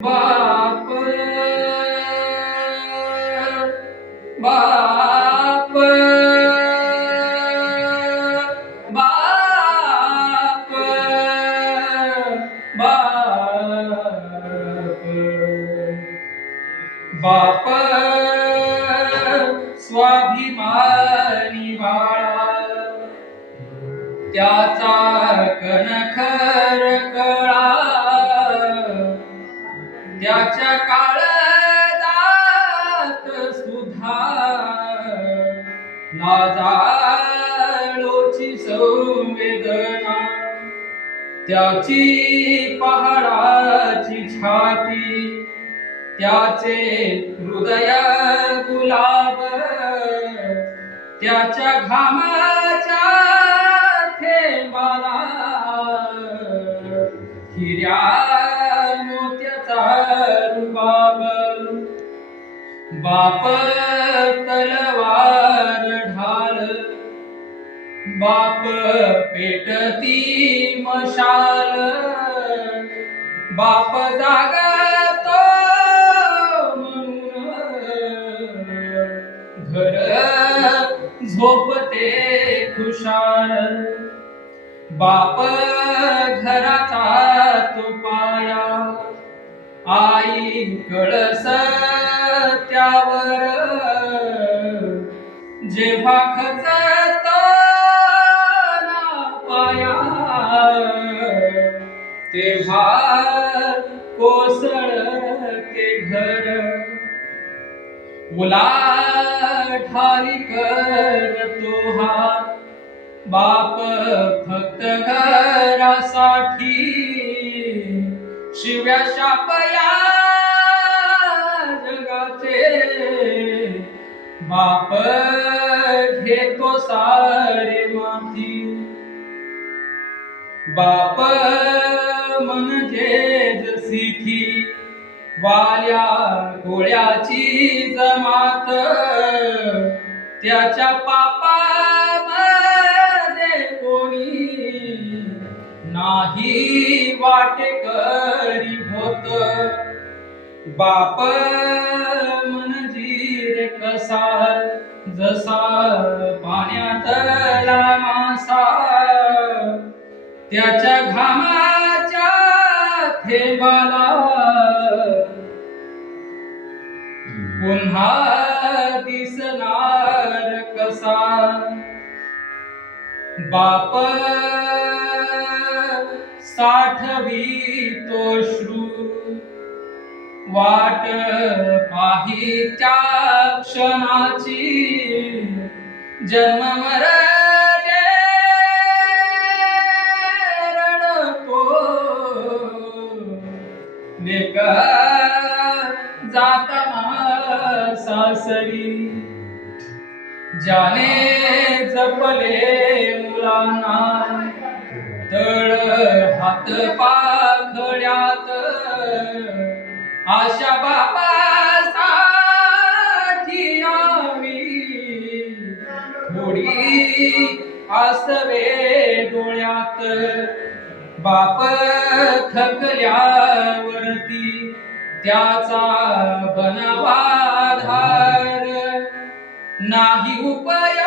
बाप बाप बाप बाप बाप स्वाभिमानी बाळा त्याचा कणखर कळा त्याच्या काळजात सुद्धा लाजाळूची संवेदना त्याची पहाडाची छाती त्याचे हृदय गुलाब त्याच्या घामाच्या थेंबाला हिऱ्या मोत्याचा रुबाब बाप तलवार ढाल बाप पेटती मशाल बाप जागतो म्हणून घर झोपते खुशाल बाप घराचा तो पाया आई कळस त्यावर जेव्हा खचतो ना पाया तेव्हा कोसळते घर उलाढाली करतो हा बाप फक्त घरासाठी शिव्या शापया जगाचे बाप घेतो सारे माती बाप म्हणजे जशी थी वाल्या गोळ्याची जमात त्याच्या पापामध्ये कोणी नाही वाटेकरी होत बाप म्हणजे रे कसा जसा पाण्यातला मासा त्याच्या घामाच्या थेंबाला पुन्हा दिसणार कसा बाप साठवितो श्रू वाट पाही त्या क्षणाची जन्म मरणे रडतो लेक जाताना सासरी ज्याने जपले मुलांना तळ हात पाखड्यात आशा बापासाठी आम्ही थोडी आसवे डोळ्यात बाप थकल्यावरती त्याचा बनावा धार नाही उपयोग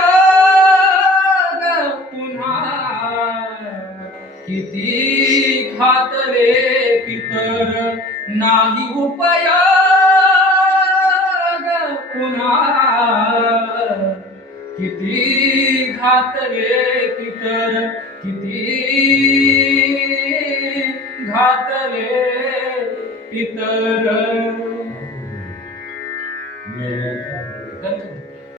पुन्हा किती घातले पितर नाही उपयोग पुन्हा किती घातले पितर किती घातले पितर